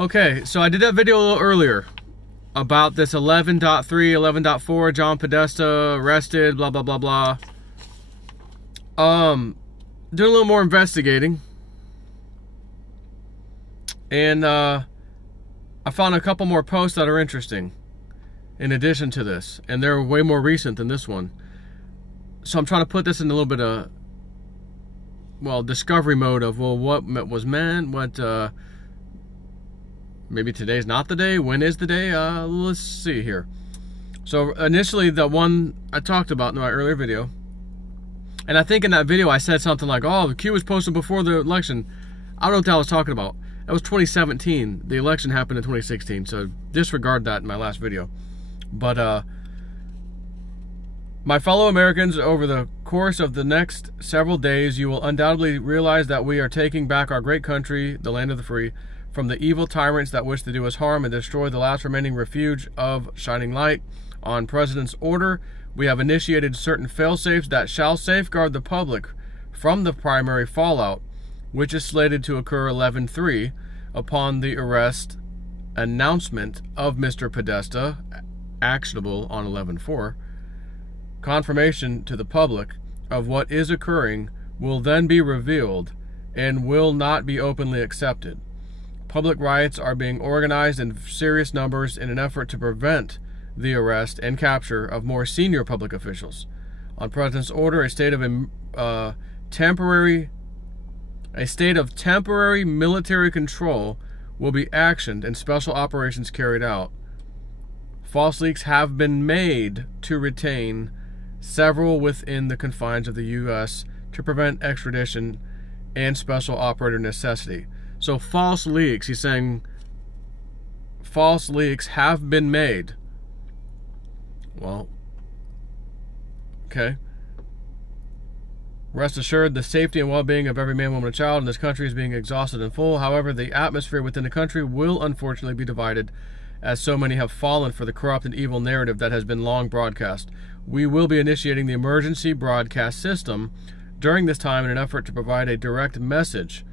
Okay, so I did that video a little earlier about this 11.3, 11.4, John Podesta arrested, blah, blah, blah, blah. Doing a little more investigating. And I found a couple more posts that are interesting in addition to this. And they're way more recent than this one. So I'm trying to put this in a little bit of, well, discovery mode of, well, what was meant, what, maybe today's not the day, when is the day? Let's see here. So initially, the one I talked about in my earlier video, and I think in that video I said something like, oh, the Q was posted before the election. I don't know what the hell I was talking about. That was 2017. The election happened in 2016, so disregard that in my last video. But my fellow Americans, over the course of the next several days, you will undoubtedly realize that we are taking back our great country, the land of the free, from the evil tyrants that wish to do us harm and destroy the last remaining refuge of shining light. On President's order, we have initiated certain fail-safes that shall safeguard the public from the primary fallout, which is slated to occur 11/3 upon the arrest announcement of Mr. Podesta, actionable on 11/4. Confirmation to the public of what is occurring will then be revealed and will not be openly accepted. Public riots are being organized in serious numbers in an effort to prevent the arrest and capture of more senior public officials. On President's order, a state of temporary military control will be actioned and special operations carried out. False leaks have been made to retain several within the confines of the U.S. to prevent extradition and special operator necessity. So false leaks, he's saying false leaks have been made. Well, okay. Rest assured, the safety and well-being of every man, woman, and child in this country is being exhausted in full. However, the atmosphere within the country will unfortunately be divided, as so many have fallen for the corrupt and evil narrative that has been long broadcast. We will be initiating the emergency broadcast system during this time in an effort to provide a direct message,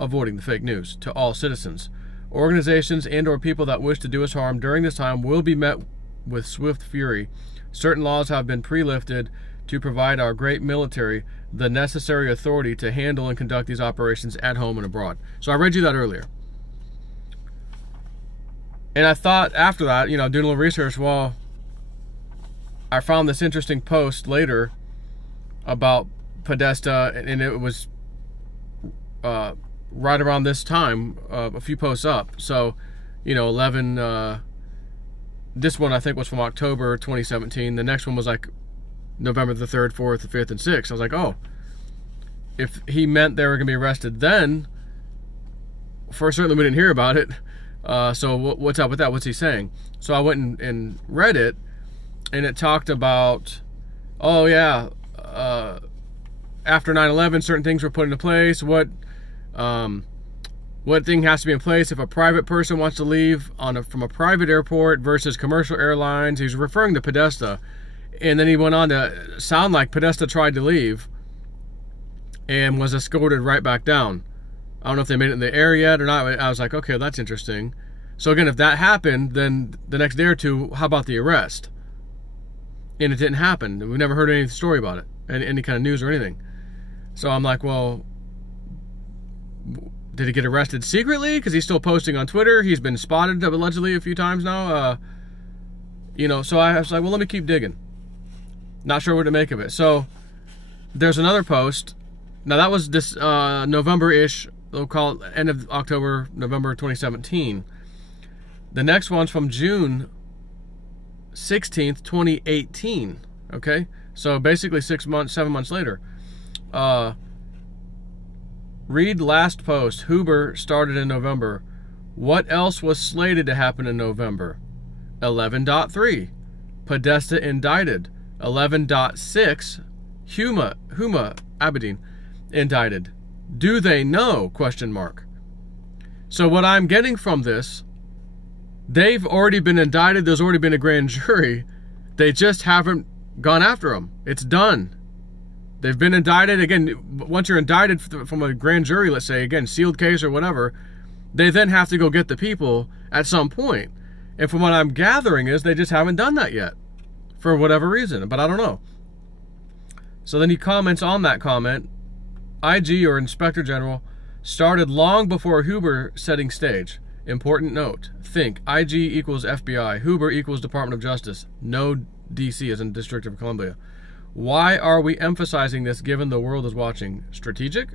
avoiding the fake news, to all citizens. Organizations and or people that wish to do us harm during this time will be met with swift fury. Certain laws have been pre-lifted to provide our great military the necessary authority to handle and conduct these operations at home and abroad. So I read you that earlier. And I thought after that, you know, doing a little research, well, I found this interesting post later about Podesta, and it was right around this time, a few posts up. So, you know, 11, this one I think was from October 2017. The next one was like November the 3rd, 4th, 5th, and 6th. I was like, oh, if he meant they were going to be arrested then, for certainly we didn't hear about it. So what's up with that? What's he saying? So I went and read it, and it talked about, oh yeah, after 9/11, certain things were put into place. What thing has to be in place if a private person wants to leave from a private airport versus commercial airlines? He's referring to Podesta, and then he went on to sound like Podesta tried to leave and was escorted right back down. I don't know if they made it in the air yet or not. I was like, okay, that's interesting. So again, if that happened, then the next day or two, how about the arrest? And it didn't happen. We never heard any story about it, any kind of news or anything. So I'm like, well, did he get arrested secretly? Because he's still posting on Twitter. He's been spotted allegedly a few times now. You know, so I was like, well, let me keep digging. Not sure what to make of it. So there's another post. Now that was this November-ish. They'll call it end of October, November 2017. The next one's from June 16th, 2018. Okay? So basically 7 months later. Read last post. Huber started in November. What else was slated to happen in November? 11.3. Podesta indicted. 11.6. Huma Abedin indicted. Do they know? Question mark. So what I'm getting from this, they've already been indicted. There's already been a grand jury. They just haven't gone after them. It's done. They've been indicted. Again, once you're indicted from a grand jury, let's say, again, sealed case or whatever, they then have to go get the people at some point. And from what I'm gathering is they just haven't done that yet for whatever reason, but I don't know. So then he comments on that comment, IG, or Inspector General, started long before Huber setting stage. Important note, think IG equals FBI, Huber equals Department of Justice, no DC as in District of Columbia. Why are we emphasizing this given the world is watching? Strategic?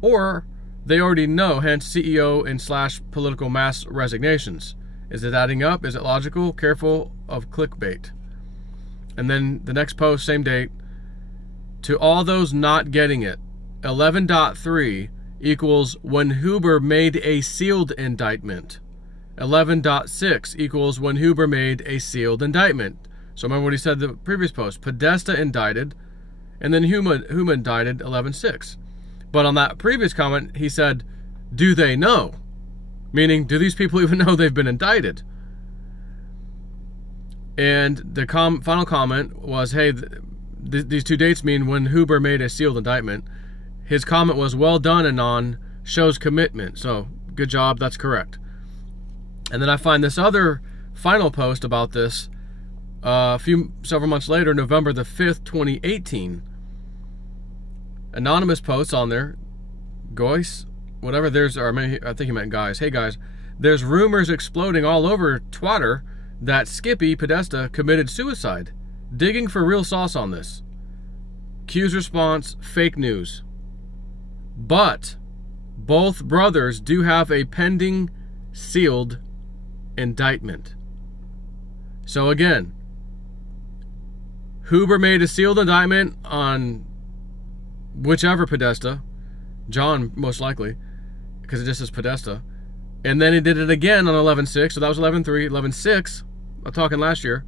Or they already know, hence CEO and / political mass resignations. Is it adding up? Is it logical? Careful of clickbait. And then the next post, same date. To all those not getting it, 11.3 equals when Huber made a sealed indictment. 11.6 equals when Huber made a sealed indictment. So remember what he said in the previous post. Podesta indicted, and then Huma indicted 11.6. But on that previous comment, he said, do they know? Meaning, do these people even know they've been indicted? And the final comment was, hey, these two dates mean when Huber made a sealed indictment. His comment was, well done, Anon, shows commitment. So, good job, that's correct. And then I find this other final post about this several months later, November the 5th, 2018. Anonymous posts on there. Guys, whatever, I think he meant guys. Hey guys, there's rumors exploding all over Twitter that Skippy Podesta committed suicide. Digging for real sauce on this. Q's response, fake news. But both brothers do have a pending sealed indictment. So again, Huber made a sealed indictment on whichever Podesta, John most likely, because it just says Podesta. And then he did it again on 11.6, so that was 11.3, 11.6, I'm talking last year,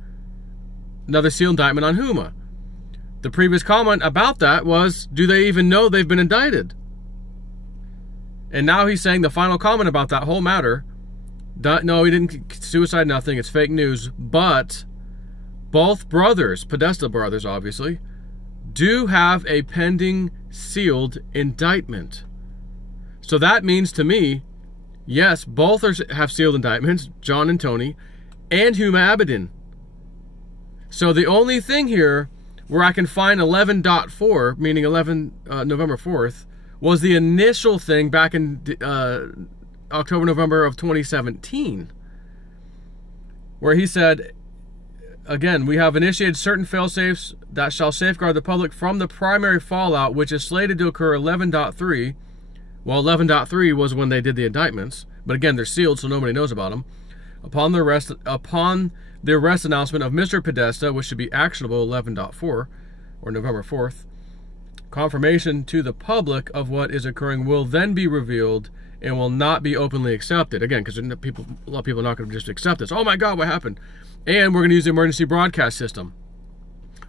another sealed indictment on Huma. The previous comment about that was, do they even know they've been indicted? And now he's saying the final comment about that whole matter, no, he didn't suicide nothing, it's fake news, but both brothers, Podesta brothers obviously, do have a pending sealed indictment. So that means to me, yes, both have sealed indictments, John and Tony, and Huma Abedin. So the only thing here where I can find 11.4, meaning November 4th, was the initial thing back in October, November of 2017, where he said, again, we have initiated certain fail-safes that shall safeguard the public from the primary fallout, which is slated to occur 11.3. Well, 11.3 was when they did the indictments, but again, they're sealed, so nobody knows about them. Upon the arrest announcement of Mr. Podesta, which should be actionable 11.4 or November 4th, confirmation to the public of what is occurring will then be revealed and will not be openly accepted. Again, because a lot of people are not going to just accept this. Oh my God, what happened? And we're going to use the emergency broadcast system.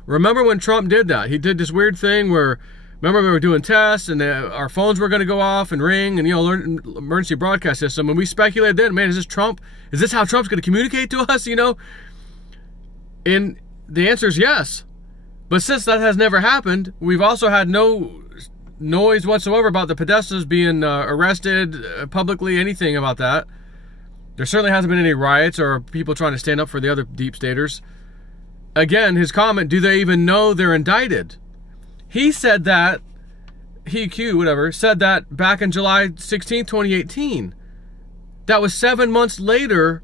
Remember when Trump did that? He did this weird thing where, remember we were doing tests and our phones were going to go off and ring and, learn emergency broadcast system. And we speculated then, man, is this Trump? Is this how Trump's going to communicate to us, And the answer is yes. But since that has never happened, we've also had no noise whatsoever about the Podestas being arrested publicly, anything about that. There certainly hasn't been any riots or people trying to stand up for the other deep staters. Again, his comment, do they even know they're indicted? He said that, said that back in July 16, 2018. That was 7 months later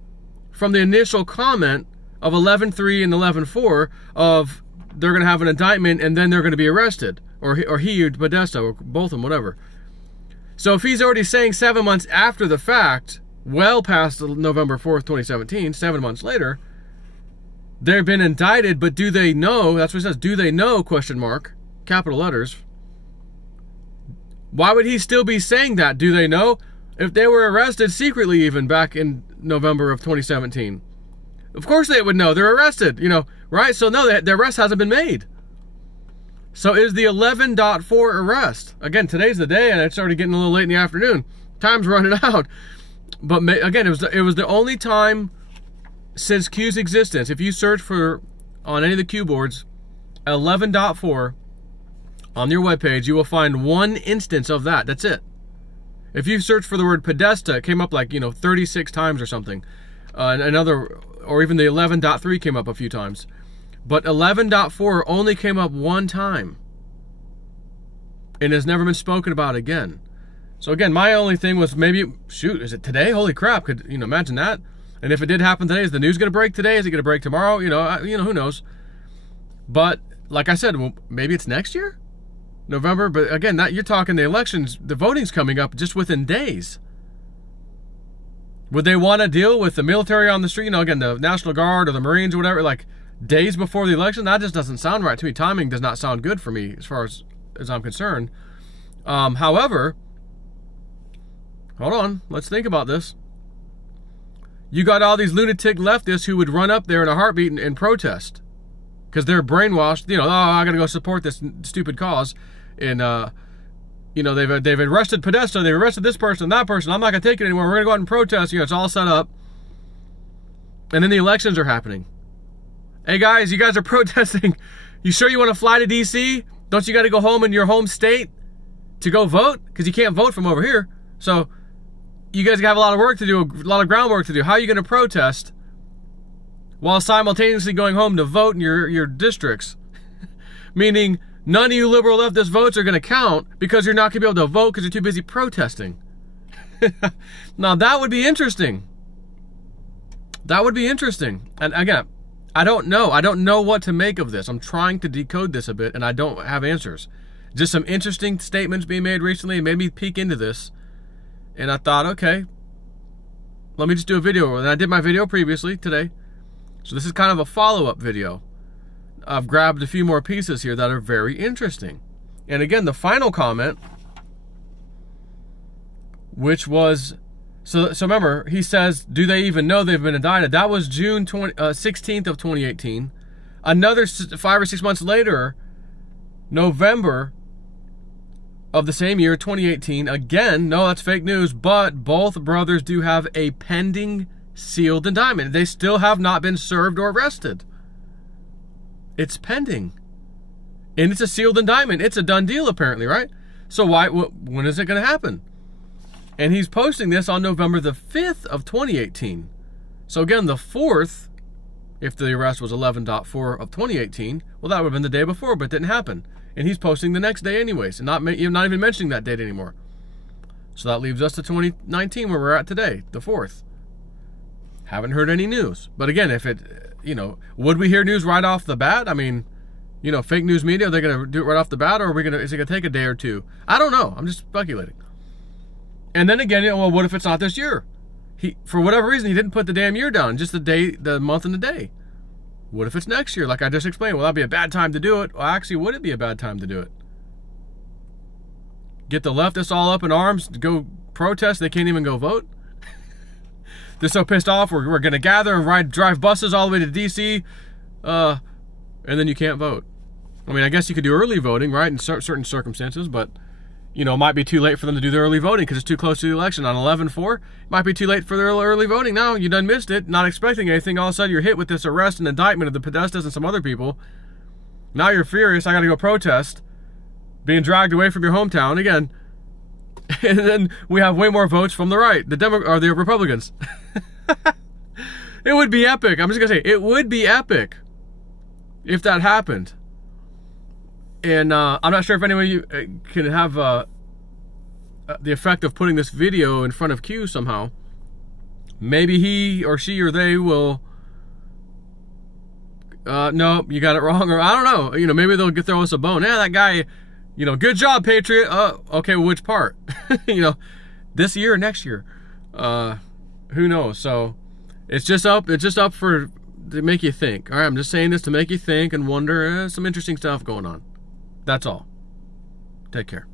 from the initial comment of 11.3 and 11.4 of they're going to have an indictment and then they're going to be arrested. Or he or Podesta, or both of them, whatever. So if he's already saying 7 months after the fact, well past November 4th, 2017, 7 months later, they've been indicted, but do they know? That's what it says. Do they know? Question mark. Capital letters. Why would he still be saying that? Do they know? If they were arrested secretly even back in November of 2017. Of course they would know. They're arrested, right? So no, the arrest hasn't been made. So is the 11.4 arrest. Again, today's the day and it's already getting a little late in the afternoon. Time's running out. But again, it was the only time since Q's existence. If you search for, on any of the Q boards, 11.4 on your webpage, you will find one instance of that. That's it. If you search for the word Podesta, it came up like, 36 times or something. Or even the 11.3 came up a few times. But 11.4 only came up one time. And has never been spoken about again. So again, my only thing was maybe, shoot, is it today? Holy crap, could, imagine that. And if it did happen today, is the news going to break today? Is it going to break tomorrow? Who knows? But like I said, well, maybe it's next year? November? But again, you're talking the elections, the voting's coming up just within days. Would they want to deal with the military on the street? Again, the National Guard or the Marines or whatever, like days before the election? That just doesn't sound right to me. Timing does not sound good for me as far as I'm concerned. However, hold on, let's think about this. You got all these lunatic leftists who would run up there in a heartbeat and protest because they're brainwashed. Oh, I got to go support this stupid cause. And, they've arrested Podesta, they've arrested this person, that person. I'm not going to take it anymore. We're going to go out and protest. It's all set up. And then the elections are happening. Hey, guys, you guys are protesting. You sure you want to fly to D.C.? Don't you got to go home in your home state to go vote? Because you can't vote from over here. So you guys have a lot of work to do, a lot of groundwork to do. How are you going to protest while simultaneously going home to vote in your districts? Meaning none of you liberal leftist votes are going to count because you're not going to be able to vote because you're too busy protesting. Now that would be interesting. That would be interesting. And again, I don't know. I don't know what to make of this. I'm trying to decode this a bit and I don't have answers. Just some interesting statements being made recently and made me peek into this. And I thought, okay, let me just do a video. And I did my video previously today. So this is kind of a follow-up video. I've grabbed a few more pieces here that are very interesting. And again, the final comment, which was, so remember, he says, do they even know they've been indicted? That was June 16th of 2018. Another 5 or 6 months later, November of the same year, 2018, again, no, that's fake news, but both brothers do have a pending sealed indictment. They still have not been served or arrested. It's pending. And it's a sealed indictment. It's a done deal, apparently, right? So when is it going to happen? And he's posting this on November the 5th of 2018. So again, the 4th, if the arrest was 11.4 of 2018, well, that would have been the day before, but it didn't happen. And he's posting the next day anyways, and not even mentioning that date anymore. So that leaves us to 2019, where we're at today, the 4th. Haven't heard any news. But again, if it, would we hear news right off the bat? I mean, fake news media, they're going to do it right off the bat, or is it going to take a day or two? I don't know. I'm just speculating. And then again, well, what if it's not this year? For whatever reason, he didn't put the damn year down, just the day, the month, and the day. What if it's next year? Like I just explained, will that be a bad time to do it? Well, actually, would it be a bad time to do it? Get the leftists all up in arms to go protest. They can't even go vote. They're so pissed off. We're going to gather and drive buses all the way to D.C. And then you can't vote. I mean, I guess you could do early voting, right, in certain circumstances, but it might be too late for them to do their early voting because it's too close to the election. On 11/4, it might be too late for their early voting. Now, you done missed it, not expecting anything. All of a sudden, you're hit with this arrest and indictment of the Podestas and some other people. Now you're furious. I got to go protest. Being dragged away from your hometown again. And then we have way more votes from the right, the Republicans. It would be epic. I'm just going to say, it would be epic if that happened. And I'm not sure if anyone of you can have the effect of putting this video in front of Q somehow. Maybe he or she or they will, no, you got it wrong, or I don't know. Maybe they'll throw us a bone. Yeah, that guy, good job, Patriot. Okay, well, which part? This year or next year? Who knows? So it's just up to make you think. All right, I'm just saying this to make you think and wonder. Some interesting stuff going on. That's all. Take care.